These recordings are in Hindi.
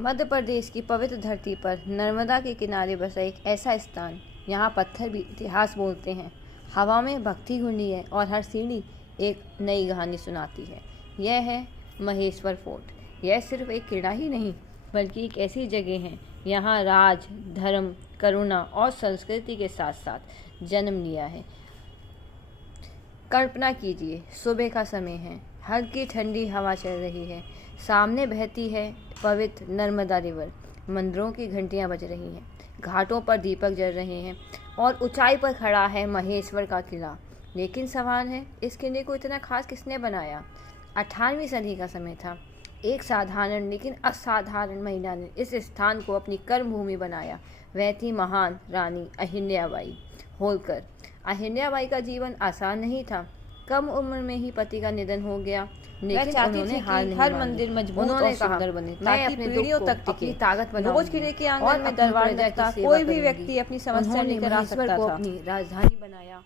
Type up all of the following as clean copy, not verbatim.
मध्य प्रदेश की पवित्र धरती पर नर्मदा के किनारे बसा एक ऐसा स्थान, यहाँ पत्थर भी इतिहास बोलते हैं। हवा में भक्ति घुंडी है और हर सीढ़ी एक नई कहानी सुनाती है। यह है महेश्वर फोर्ट। यह सिर्फ एक किला ही नहीं, बल्कि एक ऐसी जगह है यहाँ राज, धर्म, करुणा और संस्कृति के साथ साथ जन्म लिया है। कल्पना कीजिए, सुबह का समय है, हल्की ठंडी हवा चल रही है, सामने बहती है पवित्र नर्मदा रिवर, मंदिरों की घंटियां बज रही हैं, घाटों पर दीपक जल रहे हैं और ऊंचाई पर खड़ा है महेश्वर का किला। लेकिन सवाल है, इस किले को इतना खास किसने बनाया? 18वीं सदी का समय था। एक साधारण लेकिन असाधारण महिला ने इस स्थान को अपनी कर्मभूमि बनाया। वह थी महान रानी अहिल्याबाई होलकर। अहिल्याबाई का जीवन आसान नहीं था। कम उम्र में ही पति का निधन हो गया, लेकिन उन्होंने हार नहीं मानी। मंदिर मजबूत और सुंदर बने, मैं अपने पीढ़ियों तक अपनी ताकत बनाऊंगी। रोज किले के आंगन में दरबार लगता, कोई भी व्यक्ति अपनी समस्या लेकर आ सकता था। अपनी राजधानी बनाया।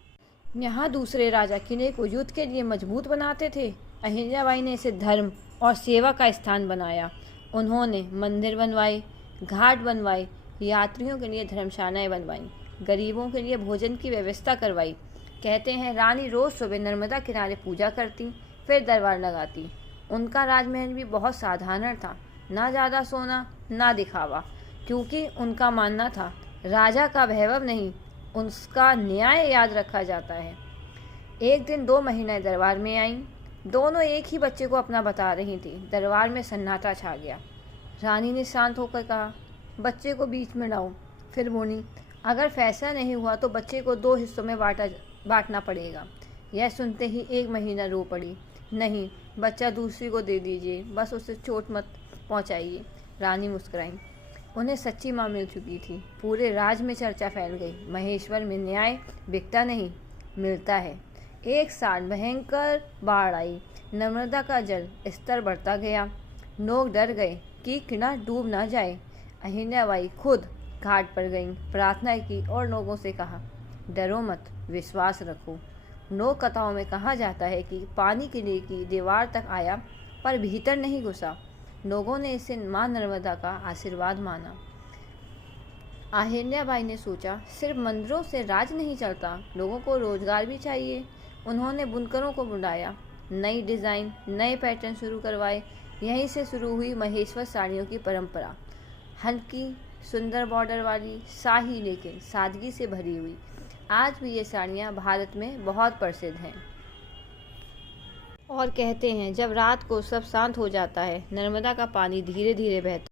यहाँ दूसरे राजा किले को युद्ध के लिए मजबूत बनाते थे। अहिल्याबाई ने इसे धर्म और सेवा का स्थान बनाया। उन्होंने मंदिर बनवाए, घाट बनवाए, यात्रियों के लिए धर्मशालाएं बनवाई, गरीबों के लिए भोजन की व्यवस्था करवाई। कहते हैं रानी रोज सुबह नर्मदा किनारे पूजा करती, फिर दरबार लगाती। उनका राजमहल भी बहुत साधारण था, ना ज़्यादा सोना ना दिखावा, क्योंकि उनका मानना था राजा का वैभव नहीं, उसका न्याय याद रखा जाता है। एक दिन 2 महिलाएं दरबार में आईं। दोनों एक ही बच्चे को अपना बता रही थी। दरबार में सन्नाटा छा गया। रानी ने शांत होकर कहा, बच्चे को बीच में लाओ। फिर बोली, अगर फैसला नहीं हुआ तो बच्चे को 2 हिस्सों में बांटना पड़ेगा। यह सुनते ही एक महिला रो पड़ी, नहीं, बच्चा दूसरी को दे दीजिए, बस उसे चोट मत पहुंचाइए। रानी मुस्कुराई। उन्हें सच्ची मां मिल चुकी थी। पूरे राज में चर्चा फैल गई। महेश्वर में न्याय बिकता नहीं, मिलता है। एक साल भयंकर बाढ़ आई। नर्मदा का जल स्तर बढ़ता गया। लोग डर गए कि किला डूब ना जाए। अहिल्याबाई खुद घाट पर गईं, प्रार्थना की और लोगों से कहा, डरो मत, विश्वास रखो। लोक कथाओं में कहा जाता है कि पानी किले की दीवार तक आया पर भीतर नहीं घुसा। लोगों ने इसे मां नर्मदा का आशीर्वाद माना। अहिल्याबाई ने सोचा, सिर्फ मंदिरों से राज नहीं चलता, लोगों को रोजगार भी चाहिए। उन्होंने बुनकरों को बुलाया, नई डिज़ाइन, नए पैटर्न शुरू करवाए। यहीं से शुरू हुई महेश्वर साड़ियों की परंपरा। हल्की, सुंदर बॉर्डर वाली, शाही लेकिन सादगी से भरी हुई। आज भी ये साड़ियाँ भारत में बहुत प्रसिद्ध हैं। और कहते हैं, जब रात को सब शांत हो जाता है, नर्मदा का पानी धीरे धीरे बहता